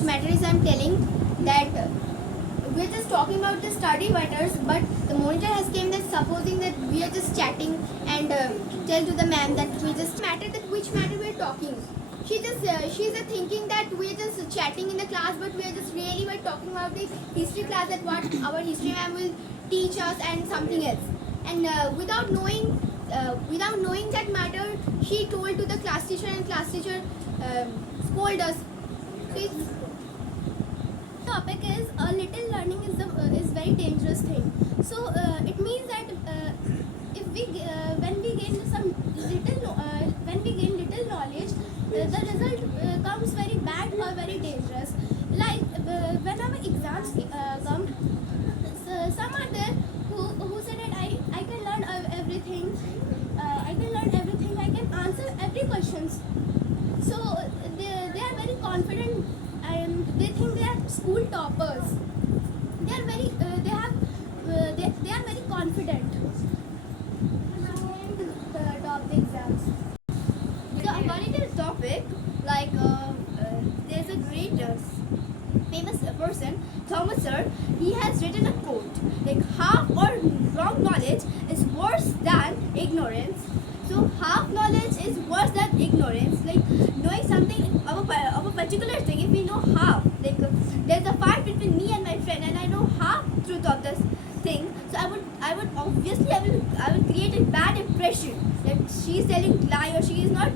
which matters I'm telling that we're just talking about the study matters, but the monitor has came that supposing that we are just chatting and tell to the ma'am that we just matter that which matter we're talking. She's just thinking that we're just chatting in the class, but we're just really we're talking about the history class, that what our history ma'am will teach us and something else. And without knowing that matter, she told to the class teacher, and class teacher scold us. Please. Topic is little learning is very dangerous thing. So it means that if we when we gain little knowledge, the result comes very bad or very dangerous. Like when our exams come, some are there who say that I can learn everything. I can learn everything. I can answer every questions. So they are very confident and they think they are school toppers. They are very they are very confident and top the exams. So according to this topic, like there's a great famous person, Thomas Sir. He has written a quote like half or wrong knowledge is worse than ignorance. So half knowledge is worse than ignorance. Like knowing something of a particular thing, if we know half, like there's a fight between me and my friend, and I know half truth of this thing, so I would obviously I will create a bad impression that she is telling lie or she is not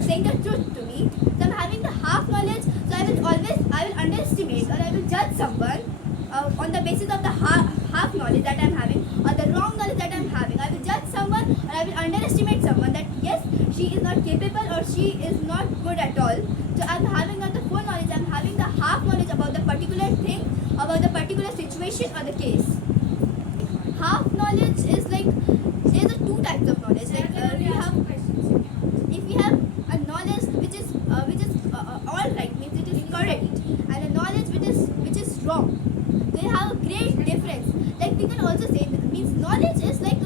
saying the truth to me. So I'm having the half knowledge, so I will underestimate or I will judge someone on the basis of the half knowledge that I'm having or the wrong knowledge that I'm having. I will judge someone or I will underestimate someone that yes, she is not capable or she is not good at all. So I'm having not the full knowledge, I'm having the half knowledge about the particular thing, about the particular situation or the case. Half knowledge is like, there's a two types of knowledge. Like if we have a knowledge which is all right, means it is correct, and a knowledge which is wrong, they have a great difference. Like we can also say means knowledge is like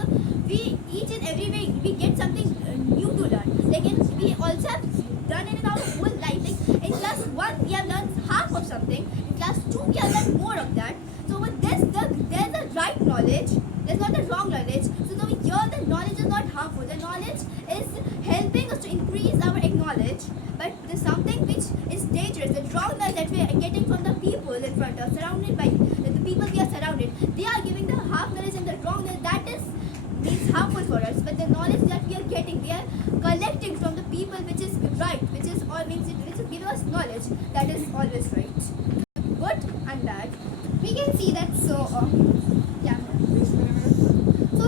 we each and every way we get something new to learn. Like we also have done it in our whole life. Like in class 1 we have learned half of something, in class 2 we have learned more of that. So with this there's a right knowledge, there's not the wrong knowledge. So here the knowledge is not harmful, the knowledge is helping us to increase our knowledge, but there's something which is dangerous, the wrong knowledge that we are getting from the people in front of, surrounded by the people we are surrounded. They are giving the half knowledge and the wrong knowledge, that is means harmful for us, but the knowledge that we are getting, we are collecting from the people which is right, which is all means which is giving us knowledge, that is always right. Good and bad, we can see that. So yeah, so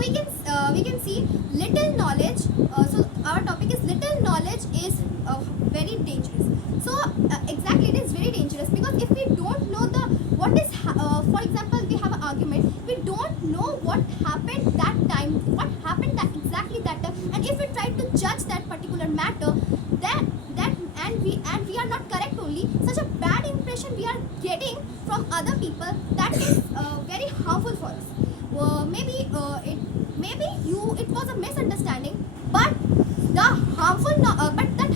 we can see little knowledge. So our topic is little knowledge is very dangerous. So exactly, it is very dangerous because if we don't know the what is for example, we have an argument, we don't know what happened that time, what happened that exactly that time, and if we try to judge that particular matter, that and we are not correct only, such a bad impression we are getting from other people, that is very harmful for us. Maybe it was a misunderstanding, but that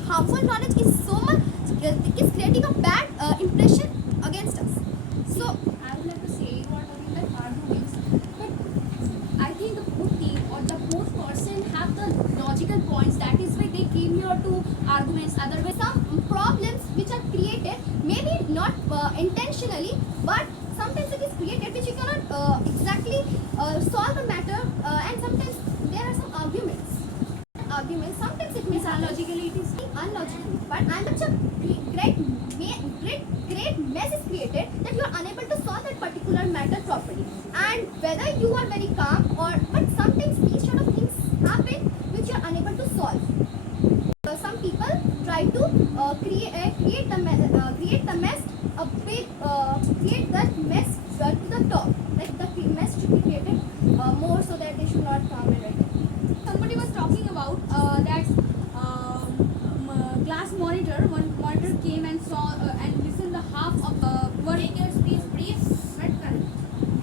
harmful knowledge is so much is creating a bad impression against us. So I would like to say what are the arguments, but I think the both team or the both person have the logical points. That is why they came here to arguments. Otherwise, some problems which are created, maybe not intentionally, but sometimes it is created which you cannot exactly solve the matter, and sometimes there are some arguments. Sometimes it means logically it is unlogically, but such a great mess is created that you are unable to solve that particular matter properly. And whether you are very calm but sometimes these sort of things happen which you are unable to solve. Some people try to create the mess a big create that mess to the top. Like the mess should be created more so that they should not come in it. Somebody was talking about that class monitor. One monitor came and saw and listened the half of one. Make your speech brief but correct.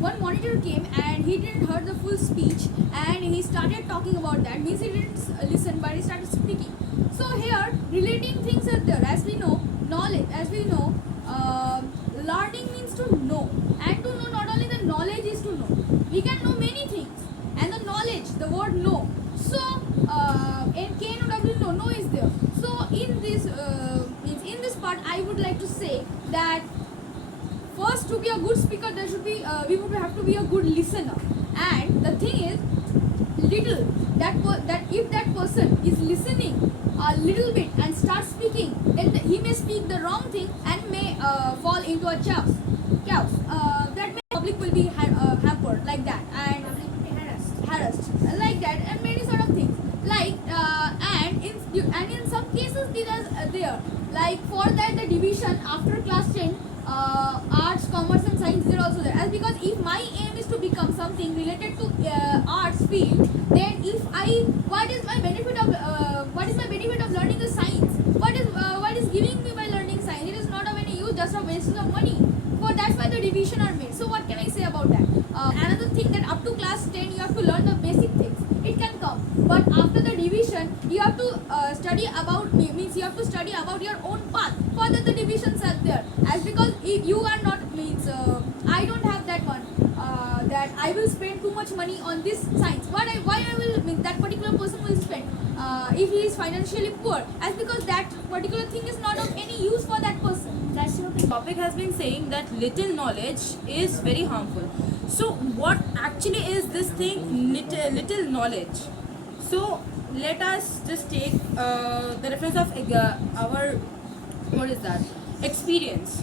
One monitor came and he didn't heard the full speech and he started talking about that. Means he didn't listen, but he started speaking. So here relating things are there. As we know, knowledge. As we know, word no. So and K and W, no is there. So in this in this part, I would like to say that first, to be a good speaker, there should be we would have to be a good listener. And the thing is, little that if that person is listening a little bit and starts speaking, then he may speak the wrong thing and may fall into a chaos. That may public will be hampered like that, and harassed like that, and many sort of things like and in some cases these are there, like for that the division after class 10, arts, commerce and science, they're also there. As because if my aim is to become something related to arts field, then if I what is my benefit of learning the science? What is giving me by learning science? It is not of any use, just a waste of money. For that's why the division are made. So what can I say about that? Another thing, that up to class 10 you have to learn the basic things. It can come, but after the division you have to study about means you have to study about your own path. For that the divisions are there. As because if you are not means I don't have that one that I will spend too much money on this science. Why I will mean that particular person will spend if he is financially poor, as because that particular thing is not of any use for that person. That's your The topic has been saying that little knowledge is very harmful. So what actually is this thing, little knowledge? So let us just take the reference of our, what is that, experience.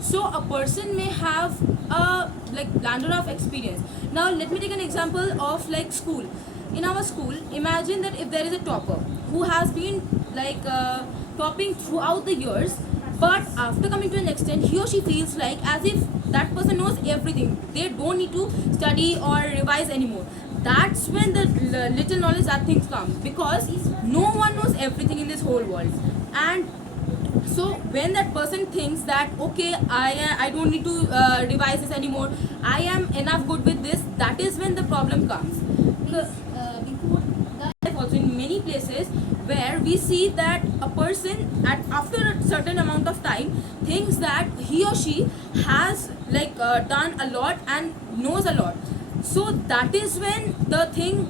So a person may have a like blunder of experience. Now let me take an example of like school. In our school, imagine that if there is a topper who has been like topping throughout the years, but after coming to an extent, he or she feels like as if that person knows everything. They don't need to study or revise anymore. That's when the little knowledge that things come, because no one knows everything in this whole world. And so when that person thinks that okay, I don't need to revise this anymore, I am enough good with this, that is when the problem comes. Also in many places where we see that a person after a certain amount of time thinks that he or she has like done a lot and knows a lot. So that is when the thing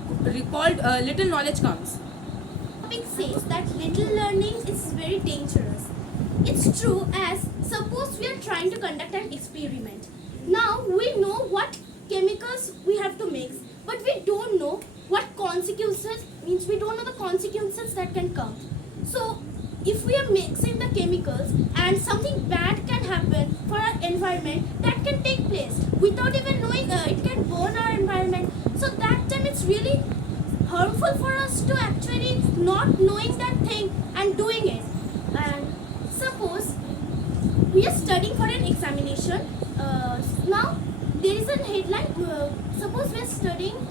called little knowledge comes. Topic says that little learning is very dangerous. It's true, as suppose we are trying to conduct an experiment. Now we know what chemicals we have to mix, but we don't know what consequences, means we don't know the consequences that can come. So if we are mixing the chemicals and something bad can happen for our environment, that can take place without even knowing it can burn our environment. So that time it's really harmful for us to actually not knowing that thing and doing it. And suppose we are studying for an examination. Now there is a headline. Suppose we are studying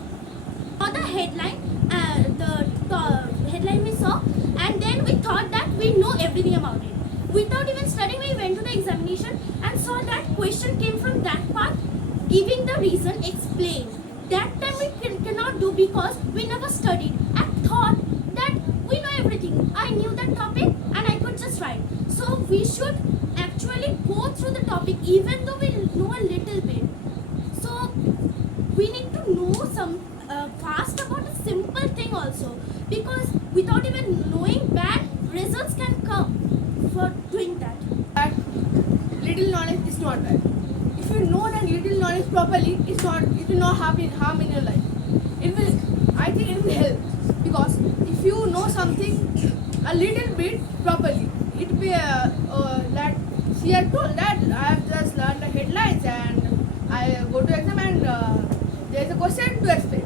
for the headline, the headline we saw, and then we thought that we know everything about it. Without even studying, we went to the examination and saw that question came from that part, giving the reason explained. That time we cannot do because we never studied and thought that we know everything. I knew that topic and I could just write. So we should actually go through the topic even though we know a little bit. So we need to know some fast about a simple thing also, because without even knowing, bad results can come for doing that. That little knowledge is not bad. If you know that little knowledge properly, it will not have harm in your life. I think it will help, because if you know something a little bit properly, it will be that she had told that I have just learned the headlines and I go to exam and there is a question to explain.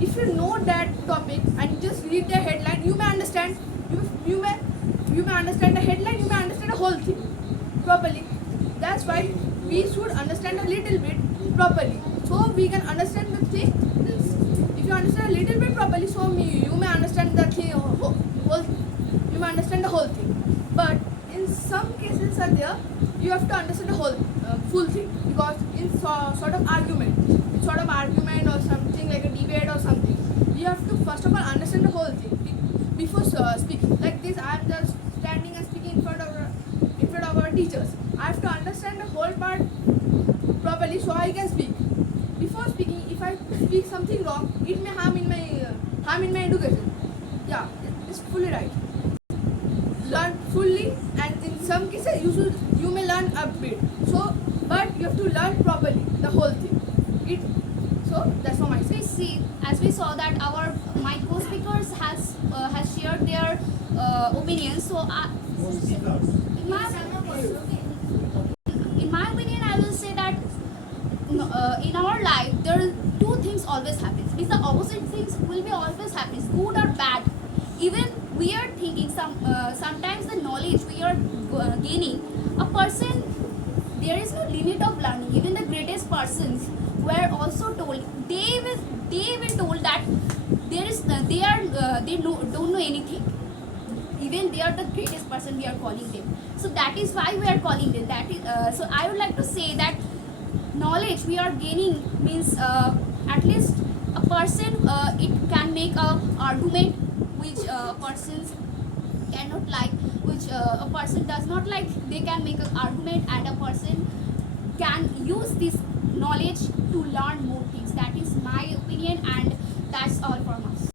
If you know that topic and just read the headline, you may understand. You may understand the headline. You may understand the whole thing properly. That's why we should understand a little bit properly, so we can understand the thing. If you understand a little bit properly, so you may understand the thing whole. You may understand the whole thing. But in some cases are there, you have to understand the whole full thing, because in sort of argument or something like a debate or something, you have to first of all understand the whole thing before speaking. Like this, I am just standing and speaking in front of our teachers. I have to understand the whole part properly so I can speak. Before speaking, if I speak something wrong, it may harm in my harm in my education. Yeah, it's fully right. Learn fully, and in some cases you may learn a bit. So, but you have to learn properly the whole thing. It so that's what I say. We see, as we saw that our my co-speakers has shared their opinions. So in my opinion, I will say that in our life there are two things always happens. It's the opposite things will be always happens, good or bad. Even we are thinking sometimes the knowledge we are gaining, a person, there is no limit of learning. Even the greatest persons were also told, they were told that there is don't know anything. Even they are the greatest person, we are calling them. So that is why we are calling them. That is so I would like to say that knowledge we are gaining means at least a person it can make a argument which persons cannot like, which a person does not like. They can make an argument, and a person can use this knowledge to learn more things. That is my opinion, and that's all from us.